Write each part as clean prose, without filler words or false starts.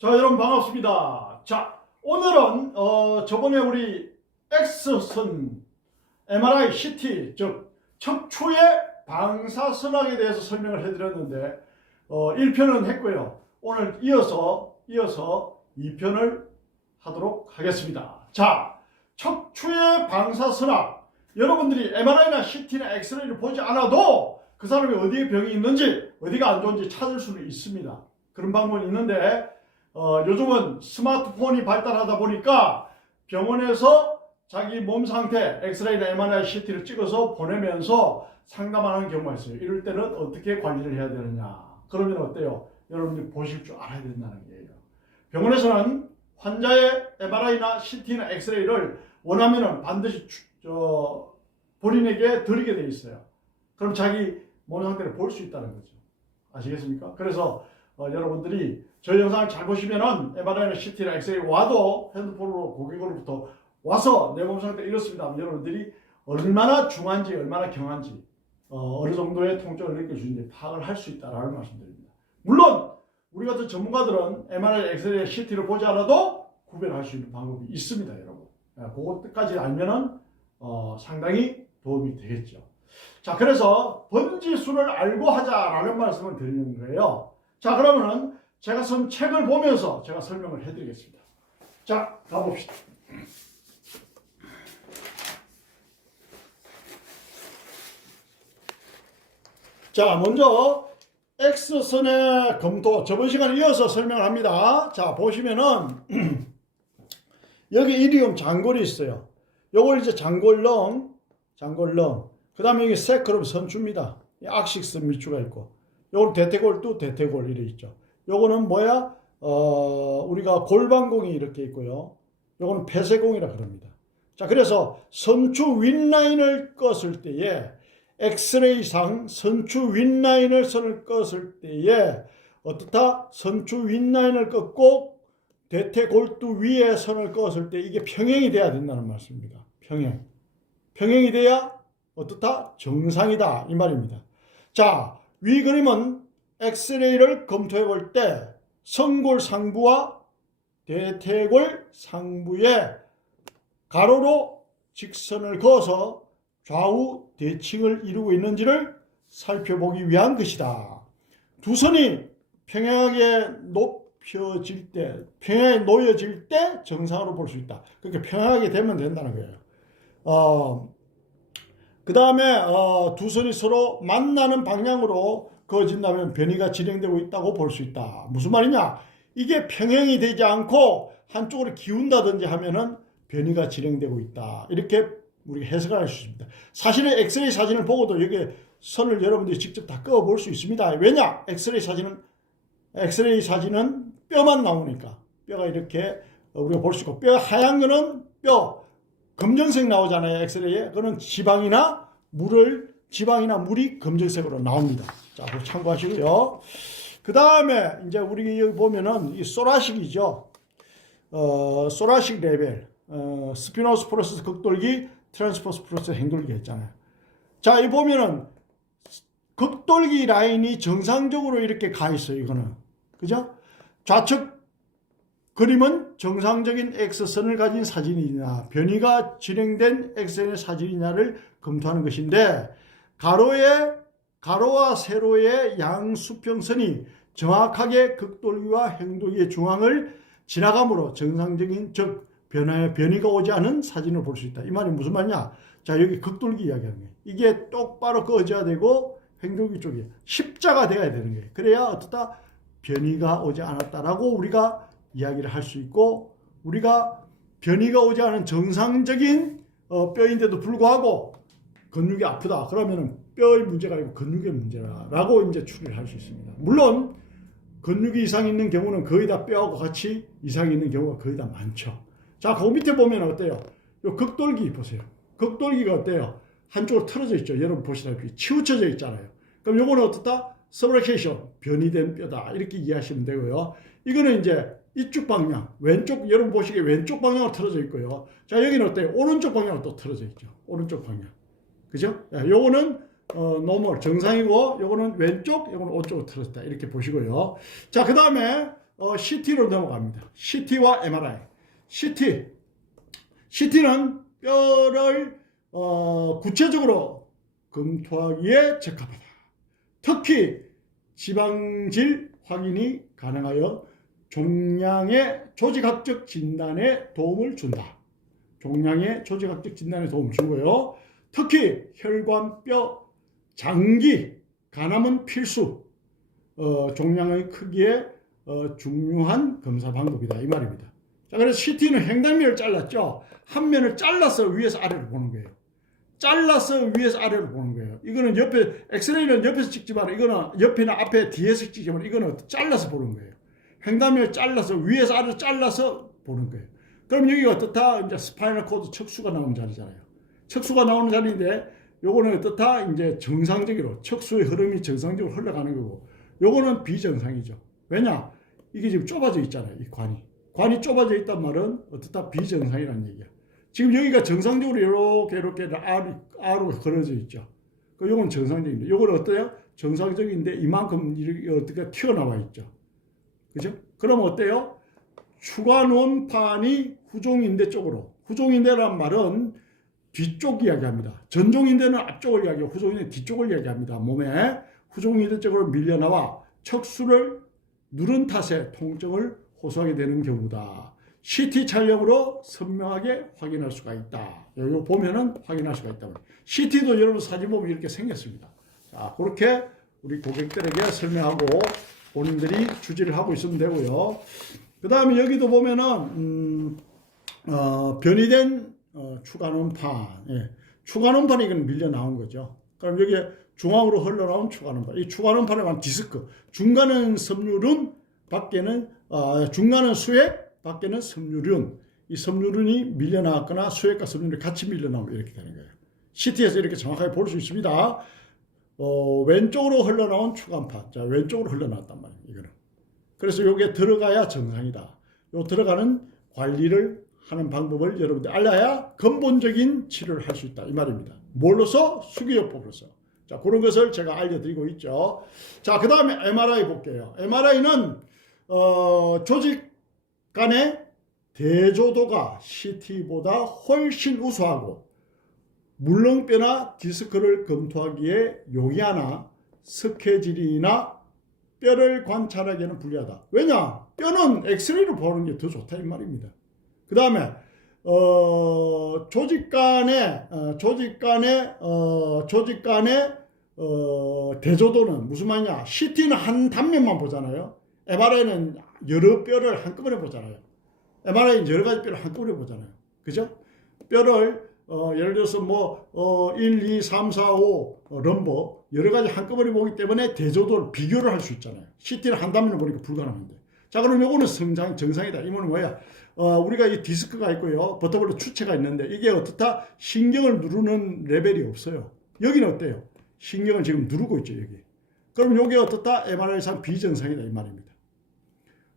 자, 여러분 반갑습니다. 자, 오늘은 저번에 우리 X선 MRI, CT, 즉 척추의 방사선학에 대해서 설명을 해드렸는데 1편은 했고요. 오늘 이어서 2편을 하도록 하겠습니다. 자, 척추의 방사선학, 여러분들이 MRI나 CT나 엑스레이를 보지 않아도 그 사람이 어디에 병이 있는지, 어디가 안 좋은지 찾을 수는 있습니다. 그런 방법이 있는데 요즘은 스마트폰이 발달하다 보니까 병원에서 자기 몸 상태 엑스레이나 MRI, CT를 찍어서 보내면서 상담하는 경우가 있어요. 이럴 때는 어떻게 관리를 해야 되느냐. 그러면 어때요? 여러분들이 보실 줄 알아야 된다는 거예요. 병원에서는 환자의 MRI나 CT나 엑스레이를 원하면 반드시 본인에게 드리게 돼 있어요. 그럼 자기 몸 상태를 볼 수 있다는 거죠. 아시겠습니까? 그래서 여러분들이 저희 영상을 잘 보시면은 MRI나 CT나 엑스레이 와도 핸드폰으로 고객으로부터 와서 내 몸 상태 이렇습니다 하면 여러분들이 얼마나 중한지 얼마나 경한지 어느 정도의 통증을 느껴주는지 파악을 할 수 있다는 말씀드립니다. 물론 우리 같은 전문가들은 MRI, 엑스레이, CT를 보지 않아도 구별할 수 있는 방법이 있습니다. 여러분 그것까지 알면은 상당히 도움이 되겠죠. 자, 그래서 번지수를 알고 하자라는 말씀을 드리는 거예요. 자, 그러면은 제가 쓴 책을 보면서 제가 설명을 해드리겠습니다. 자, 가봅시다. 자, 먼저 X선의 검토, 저번 시간에 이어서 설명을 합니다. 자, 보시면은 여기 이리움 장골이 있어요. 요걸 이제 장골렁, 그 다음에 여기 세크럼 선추입니다. 악식선 밑추가 있고, 요건 대퇴골, 대퇴골 이래 있죠. 요거는 뭐야? 우리가 골반공이 이렇게 있고요. 요거는 폐쇄공이라 그럽니다. 자, 그래서 선추 윗라인을 껐을 때에 엑스레이상 선추 윗라인을 선을 껐을 때에 어떻다? 선추 윗라인을 껐고 대퇴골두 위에 선을 껐을 때 이게 평행이 돼야 된다는 말씀입니다. 평행이 돼야 어떻다? 정상이다 이 말입니다. 자, 위 그림은 엑스레이를 검토해 볼 때 성골 상부와 대퇴골 상부에 가로로 직선을 그어서 좌우 대칭을 이루고 있는지를 살펴보기 위한 것이다. 두 선이 평행하게 높여질 때, 평행하게 놓여질 때 정상으로 볼 수 있다. 그러니까 평행하게 되면 된다는 거예요. 그 다음에 두 선이 서로 만나는 방향으로 그어진다면 변이가 진행되고 있다고 볼 수 있다. 무슨 말이냐? 이게 평행이 되지 않고 한쪽으로 기운다든지 하면은 변이가 진행되고 있다. 이렇게 우리가 해석을 할 수 있습니다. 사실은 엑스레이 사진을 보고도 여기 선을 여러분들이 직접 다 그어 볼 수 있습니다. 왜냐? 엑스레이 사진은 뼈만 나오니까. 뼈가 이렇게 우리가 볼 수 있고, 뼈 하얀 거는 뼈, 검정색 나오잖아요. 엑스레이에. 그거는 지방이나 물이 검정색으로 나옵니다. 자, 그거 참고하시고요. 그 다음에 이제 우리 여기 보면은 이 소라식이죠. 소라식 레벨, 스피노스 프로세스 극돌기, 트랜스포스 프로세스 행돌기 했잖아요. 자, 이 보면은 극돌기 라인이 정상적으로 이렇게 가 있어요. 이거는 그죠? 좌측 그림은 정상적인 X선을 가진 사진이냐, 변이가 진행된 X선의 사진이냐를 검토하는 것인데, 가로와 세로의 양수평선이 정확하게 극돌기와 행돌기의 중앙을 지나가므로 정상적인, 즉 변이가 오지 않은 사진을 볼 수 있다. 이 말이 무슨 말이냐? 자, 여기 극돌기 이야기하는 거예요. 이게 똑바로 그어져야 되고 행돌기 쪽이 십자가 돼야 되는 거예요. 그래야 어떻다? 변이가 오지 않았다라고 우리가 이야기를 할 수 있고, 우리가 변이가 오지 않은 정상적인 뼈인데도 불구하고 근육이 아프다. 그러면은 뼈의 문제가 아니고 근육의 문제라고 이제 추리를 할 수 있습니다. 물론 근육이 이상이 있는 경우는 거의 다 뼈하고 같이 이상이 있는 경우가 거의 다 많죠. 자, 그 밑에 보면 어때요? 요 극돌기 보세요. 극돌기가 어때요? 한쪽으로 틀어져 있죠. 여러분 보시다시피 치우쳐져 있잖아요. 그럼 요거는 어떻다? 서브레케이션, 변이된 뼈다. 이렇게 이해하시면 되고요. 이거는 이제 이쪽 방향, 왼쪽, 여러분 보시기에 왼쪽 방향으로 틀어져 있고요. 자, 여기는 어때요? 오른쪽 방향으로 또 틀어져 있죠. 오른쪽 방향. 그죠? 요거는 노멀, 정상이고, 요거는 왼쪽, 요거는 오른쪽으로 틀어졌다. 이렇게 보시고요. 자, 그 다음에 CT로 넘어갑니다. CT와 MRI. CT는 뼈를 구체적으로 검토하기에 적합하다. 특히 지방질 확인이 가능하여 종양의 조직학적 진단에 도움을 준다. 종양의 조직학적 진단에 도움을 주고요. 특히 혈관, 뼈, 장기, 간암은 필수. 종양의 크기에 중요한 검사 방법이다 이 말입니다. 자, 그래서 CT는 횡단면을 잘랐죠. 한 면을 잘라서 위에서 아래로 보는 거예요. 잘라서 위에서 아래로 보는 거예요. 이거는 옆에 엑스레이는 옆에서 찍지만 이거는 옆이나 앞에 뒤에서 찍지만 이거는 잘라서 보는 거예요. 횡단면을 잘라서 위에서 아래로 잘라서 보는 거예요. 그럼 여기가 어떻다? 이제 스파이널 코드 척수가 나오는 자리잖아요. 척수가 나오는 자리인데 요거는 어떻다? 이제 정상적으로 척수의 흐름이 정상적으로 흘러가는 거고 요거는 비정상이죠. 왜냐? 이게 지금 좁아져 있잖아요. 이 관이 좁아져 있단 말은 어떻다? 비정상이라는 얘기야. 지금 여기가 정상적으로 이렇게 R로 걸어져 있죠. 요건 정상적인데 요건 어때요? 정상적인데 이만큼 이렇게 어떻게 튀어나와 있죠. 그죠? 그럼 어때요? 추간원판이 후종인대 쪽으로. 후종인대란 말은 뒤쪽 이야기합니다. 전종인대는 앞쪽을 이야기하고 후종인대는 뒤쪽을 이야기합니다. 몸에 후종인대 쪽으로 밀려나와 척수를 누른 탓에 통증을 호소하게 되는 경우다. CT 촬영으로 선명하게 확인할 수가 있다. 여기 보면은 확인할 수가 있다. CT도 여러분 사진 보면 이렇게 생겼습니다. 자, 그렇게 우리 고객들에게 설명하고 본인들이 주지를 하고 있으면 되고요. 그 다음에 여기도 보면은 변이된 추간원판, 추간원판이 이건 밀려 나온 거죠. 그럼 여기에 중앙으로 흘러나온 추간원판, 이 추간원판에 관한 디스크, 중간은 섬유륜, 밖에는 중간은 수액, 밖에는 섬유륜. 이 섬유륜이 밀려 나왔거나 수액과 섬유륜이 같이 밀려 나오면 이렇게 되는 거예요. CT에서 이렇게 정확하게 볼 수 있습니다. 왼쪽으로 흘러나온 추간판, 자 왼쪽으로 흘러나왔단 말이에요. 이거는. 그래서 이게 들어가야 정상이다. 요 들어가는 관리를 하는 방법을 여러분들 알아야 근본적인 치료를 할 수 있다 이 말입니다. 뭘로서? 수기요법으로서. 자, 그런 것을 제가 알려드리고 있죠. 자, 그 다음에 MRI 볼게요. MRI는 조직 간의 대조도가 CT보다 훨씬 우수하고 물렁뼈나 디스크를 검토하기에 용이하나 스케줄이나 뼈를 관찰하기에는 불리하다. 왜냐? 뼈는 엑스레이로 보는 게 더 좋다 이 말입니다. 그 다음에 조직 간의 대조도는 무슨 말이냐? CT는 한 단면만 보잖아요. MRI는 여러 뼈를 한꺼번에 보잖아요. MRI는 여러 가지 뼈를 한꺼번에 보잖아요. 그죠? 뼈를 예를 들어서 1, 2, 3, 4, 5 럼버 여러 가지 한꺼번에 보기 때문에 대조도를 비교를 할 수 있잖아요. CT는 한 단면을 보니까 불가능한데. 자, 그럼 요거는 정상이다. 이 말은 뭐야? 우리가 이 디스크가 있고요. 버터블로 추체가 있는데 이게 어떻다? 신경을 누르는 레벨이 없어요. 여기는 어때요? 신경을 지금 누르고 있죠, 여기. 그럼 요게 어떻다? MRI상 비정상이다 이 말입니다.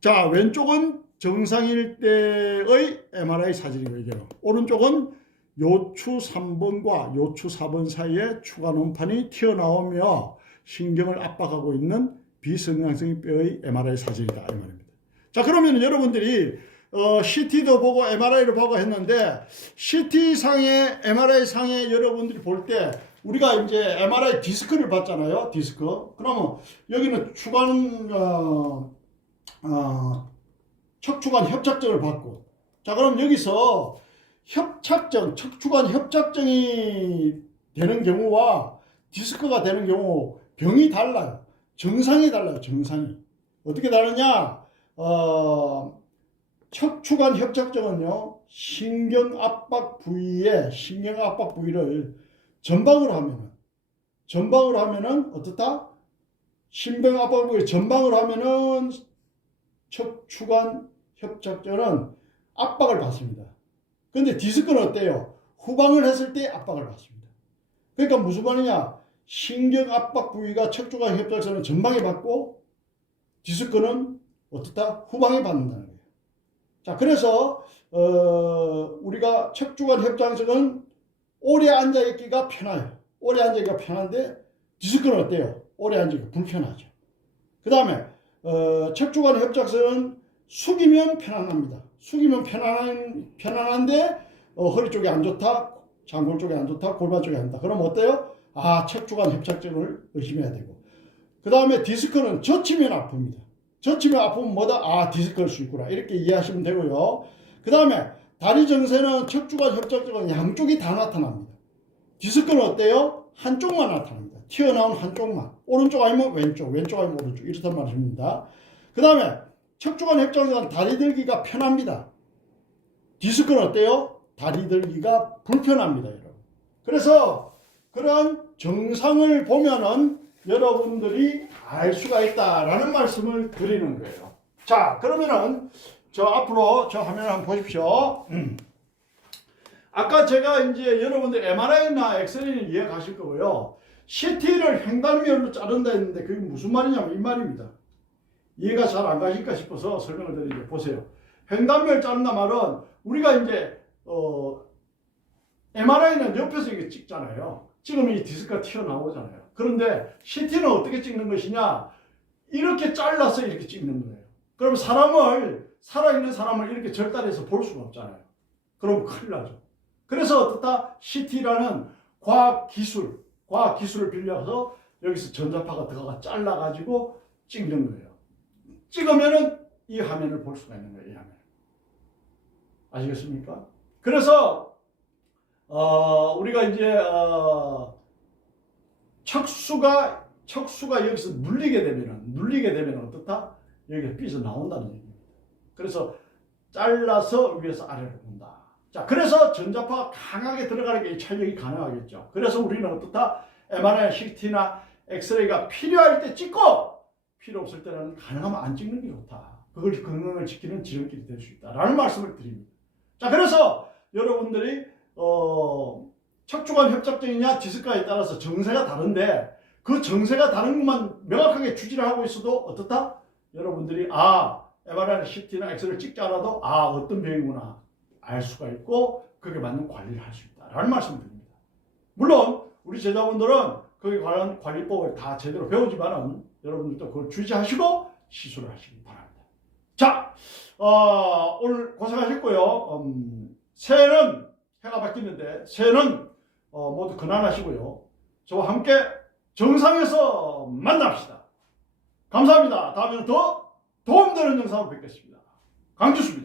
자, 왼쪽은 정상일 때의 MRI 사진이고 이게 오른쪽은 요추 3번과 요추 4번 사이에 추간원판이 튀어나오며 신경을 압박하고 있는 비성장성의 뼈의 MRI 사진이다 이 말입니다. 자, 그러면 여러분들이 CT도 보고 MRI를 보고 했는데 CT상의 MRI상의 여러분들이 볼 때 우리가 이제 MRI 디스크를 봤잖아요. 디스크. 그러면 여기는 척추관 협착증을 봤고, 자, 그럼 여기서 척추관 협착증이 되는 경우와 디스크가 되는 경우 병이 달라요. 증상이 달라요. 증상이. 어떻게 다르냐? 척추관 협착증은요, 신경압박 부위를 전방으로 하면은 어떻다? 신경압박 부위 전방으로 하면은 척추관 협착증은 압박을 받습니다. 근데 디스크는 어때요? 후방을 했을 때 압박을 받습니다. 그러니까 무슨 말이냐? 신경압박 부위가 척추관 협착증은 전방에 받고 디스크는 어떻다? 후방에 받는다는 거예요. 자, 그래서 우리가 척추관 협착증은 오래 앉아있기가 편해요. 오래 앉아있기가 편한데 디스크는 어때요? 오래 앉아있기가 불편하죠. 그 다음에 척추관 협착선은 숙이면 편안합니다. 숙이면 편안한데 허리 쪽이 안 좋다, 장골 쪽이 안 좋다, 골반 쪽이 안 좋다. 그럼 어때요? 아, 척추관 협착증을 의심해야 되고. 그 다음에 디스크는 젖히면 아픕니다. 젖히면 아프면 뭐다? 아, 디스크일 수 있구나. 이렇게 이해하시면 되고요. 그 다음에 다리 정세는 척추관 협착증은 양쪽이 다 나타납니다. 디스크는 어때요? 한쪽만 나타납니다. 튀어나온 한쪽만. 오른쪽 아니면 왼쪽, 왼쪽 아니면 오른쪽. 이렇단 말입니다. 그 다음에 척추관 협착증은 다리 들기가 편합니다. 디스크는 어때요? 다리 들기가 불편합니다, 여러분. 그래서 그런 증상을 보면은 여러분들이 알 수가 있다라는 말씀을 드리는 거예요. 자, 그러면은 저 앞으로 저 화면을 한번 보십시오. 아까 제가 이제 여러분들 MRI나 엑스레이는 이해가실 거고요. CT를 횡단면으로 자른다 했는데 그게 무슨 말이냐면 이 말입니다. 이해가 잘 안 가실까 싶어서 설명을 드리죠. 보세요. 횡단면을 자른다 말은 우리가 이제 MRI는 옆에서 이게 찍잖아요. 찍으면 이 디스크가 튀어나오잖아요. 그런데 CT는 어떻게 찍는 것이냐? 이렇게 잘라서 이렇게 찍는 거예요. 그럼 살아있는 사람을 이렇게 절단해서 볼 수가 없잖아요. 그럼 큰일 나죠. 그래서 어떻다? CT라는 과학기술을 빌려서 여기서 전자파가 들어가 잘라가지고 찍는 거예요. 찍으면은 이 화면을 볼 수가 있는 거예요. 이 화면. 아시겠습니까? 그래서 우리가 이제 척수가 여기서 눌리게 되면 어떻다? 여기가 삐져 나온다는 얘기입니다. 그래서 잘라서 위에서 아래로 본다. 자, 그래서 전자파가 강하게 들어가는 게 촬영이 가능하겠죠. 그래서 우리는 어떻다? MRI, CT나 엑스레이가 필요할 때 찍고 필요 없을 때는 가능하면 안 찍는 게 좋다. 그걸 건강을 지키는 지름길이 될 수 있다라는 말씀을 드립니다. 자, 그래서 여러분들이 척추관 협착증이냐 디스크에 따라서 정세가 다른데 그 정세가 다른 것만 명확하게 주지를 하고 있어도 어떻다? 여러분들이 MRI나 CT나 엑스레이를 찍지 않아도 어떤 병이구나 알 수가 있고 그게 맞는 관리를 할 수 있다라는 말씀을 드립니다. 물론 우리 제자분들은 거기에 관한 관리법을 다 제대로 배우지만은 여러분들도 그걸 주의하시고 시술을 하시기 바랍니다. 자, 오늘 고생하셨고요. 새해는 해가 바뀌는데 새해는 모두 건강하시고요. 저와 함께 정상에서 만납시다. 감사합니다. 다음에는 더 도움되는 영상으로 뵙겠습니다. 강주수입니다.